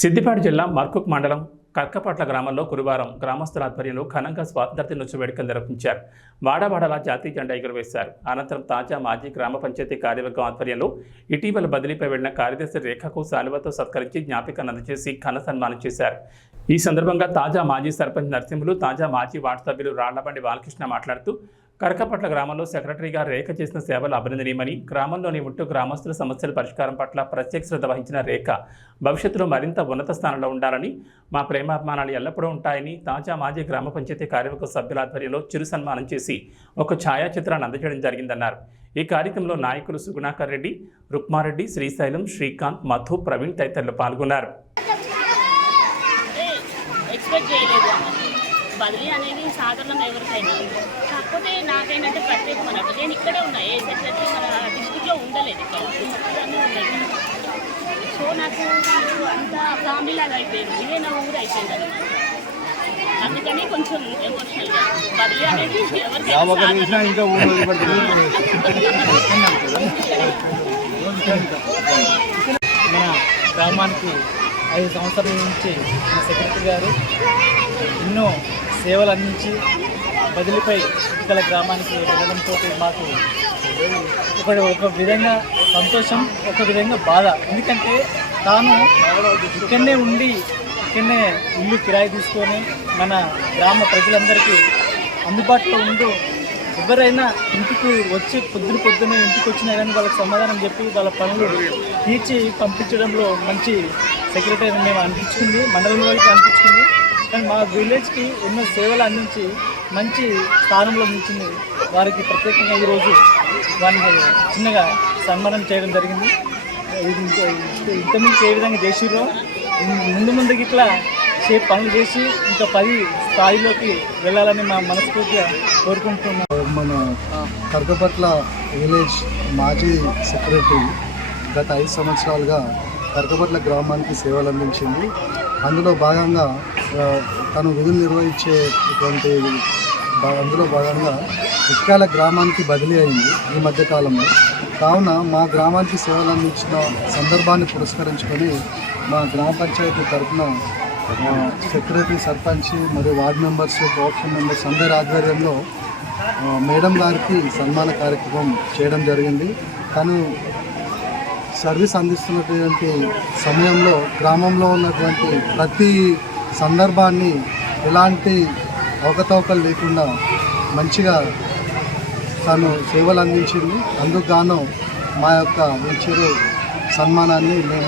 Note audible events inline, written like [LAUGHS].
సిద్దిపేట జిల్లా మర్కుక్ మండలం కర్కపట్ల గ్రామంలో గురువారం గ్రామస్తుల ఆధ్వర్యంలో ఘనంగా స్వాతంత్ర దినోత్సవ వేడుకలు నిర్వహించారు. వాడవాడల జాతీయ జెండా ఎగురవేశారు. అనంతరం తాజా మాజీ గ్రామ పంచాయతీ కార్యవర్గం ఆధ్వర్యంలో ఇటీవల బదిలీపై వెళ్ళిన కార్యదర్శి రేఖకు శాలువతో సత్కరించి జ్ఞాపికను అందజేసి ఘన సన్మానం చేశారు. ఈ సందర్భంగా తాజా మాజీ సర్పంచ్ నరసింహులు తాజా మాజీ వార్డు సభ్యులు రాళ్ళబండి బాలకృష్ణ మాట్లాడుతూ కరకపట్ల గ్రామంలో సెక్రటరీగా రేఖ చేసిన సేవలు అభినందనీయమని గ్రామంలోని ఉంటూ గ్రామస్తుల సమస్యల పరిష్కారం పట్ల ప్రత్యేక శ్రద్ధ వహించిన రేఖ భవిష్యత్తులో మరింత ఉన్నత స్థానంలో ఉండాలని మా ప్రేమాభిమానాలు ఎల్లప్పుడూ ఉంటాయని తాజా మాజీ గ్రామ పంచాయతీ కార్యవర్గ సభ్యుల ఆధ్వర్యంలో చిరు సన్మానం చేసి ఒక ఛాయాచిత్రాన్ని అందజేయడం జరిగిందన్నారు. ఈ కార్యక్రమంలో నాయకులు సుగుణాకర్ రెడ్డి రుక్మారెడ్డి శ్రీశైలం శ్రీకాంత్ మధు ప్రవీణ్ తదితరులు పాల్గొన్నారు. బదిలీ అనేది సాధారణం ఎవరికైనా. కాకపోతే నాకేంటంటే ప్రత్యేకం అన్నట్టు నేను ఇక్కడే ఉన్నా ఏ సెక్రటరీ మన డిస్టిక్లో ఉండలేదు ఇక్కడ. సో నాకు అంత ఫ్యామిలీ లాగా అయిపోయింది. ఇదే నా ఊరు అయిపోయింది అనమాట అందుకని కొంచెం ఎమోషనల్గా బదిలీ అనేది ఎవరికైనా [LAUGHS] గ్రామానికి ఐదు సంవత్సరాల నుంచి మన సెక్రటరీ గారు ఎన్నో సేవలు అందించి బదిలిపై ఇతర గ్రామానికి వెళ్ళడంతో మాకు ఒక ఒక విధంగా సంతోషం ఒక విధంగా బాధ. ఎందుకంటే తాను ఇక్కడనే ఉండి ఇక్కడనే ఇల్లు కిరాయి తీసుకొని మన గ్రామ ప్రజలందరికీ అందుబాటులో ఉంటూ ఎవరైనా ఇంటికి వచ్చి పొద్దున పొద్దున ఇంటికి వచ్చినా కానీ వాళ్ళకి సమాధానం చెప్పి వాళ్ళ పనులు తీర్చి పంపించడంలో మంచి సెక్రటరీ మేము అనిపించుకుంది వాళ్ళకి అనిపించుకుంది. కానీ మా విలేజ్కి ఎన్నో సేవలు అందించి మంచి స్థానంలో నిలిచింది వారికి ప్రత్యేకంగా ఈరోజు వారిని చిన్నగా సన్మానం చేయడం జరిగింది. ఇది ఇంతకుముందు ఏ విధంగా చేసిర్రో ముందు ముందుకు ఇట్లా చే పనులు చేసి ఇంకా పది స్థాయిలోకి వెళ్ళాలని మా మనస్ఫూర్తిగా కోరుకుంటున్నాం. మన కరకపట్ల విలేజ్ మాజీ సెక్రటరీ గత ఐదు సంవత్సరాలుగా కరకపట్ల గ్రామానికి సేవలు అందించింది. అందులో భాగంగా తను విధులు నిర్వహించేటువంటి అందులో భాగంగా ఇక్కాల గ్రామానికి బదిలీ అయింది ఈ మధ్యకాలంలో కావున మా గ్రామానికి సేవలు అందించిన సందర్భాన్ని పురస్కరించుకొని మా గ్రామ పంచాయతీ తరఫున సెక్రటరీ సర్పంచ్ మరియు వార్డు మెంబర్స్ కోఆప్షన్ మెంబర్స్ అందరి ఆధ్వర్యంలో మేడం గారికి సన్మాన కార్యక్రమం చేయడం జరిగింది. తను సర్వీస్ అందిస్తున్నటువంటి సమయంలో గ్రామంలో ఉన్నటువంటి ప్రతి సందర్భాన్ని ఎలాంటి అవకతవకలు లేకుండా మంచిగా తను సేవలు అందించింది. అందుకు గాను మా యొక్క ఈ సన్మానాన్ని మేము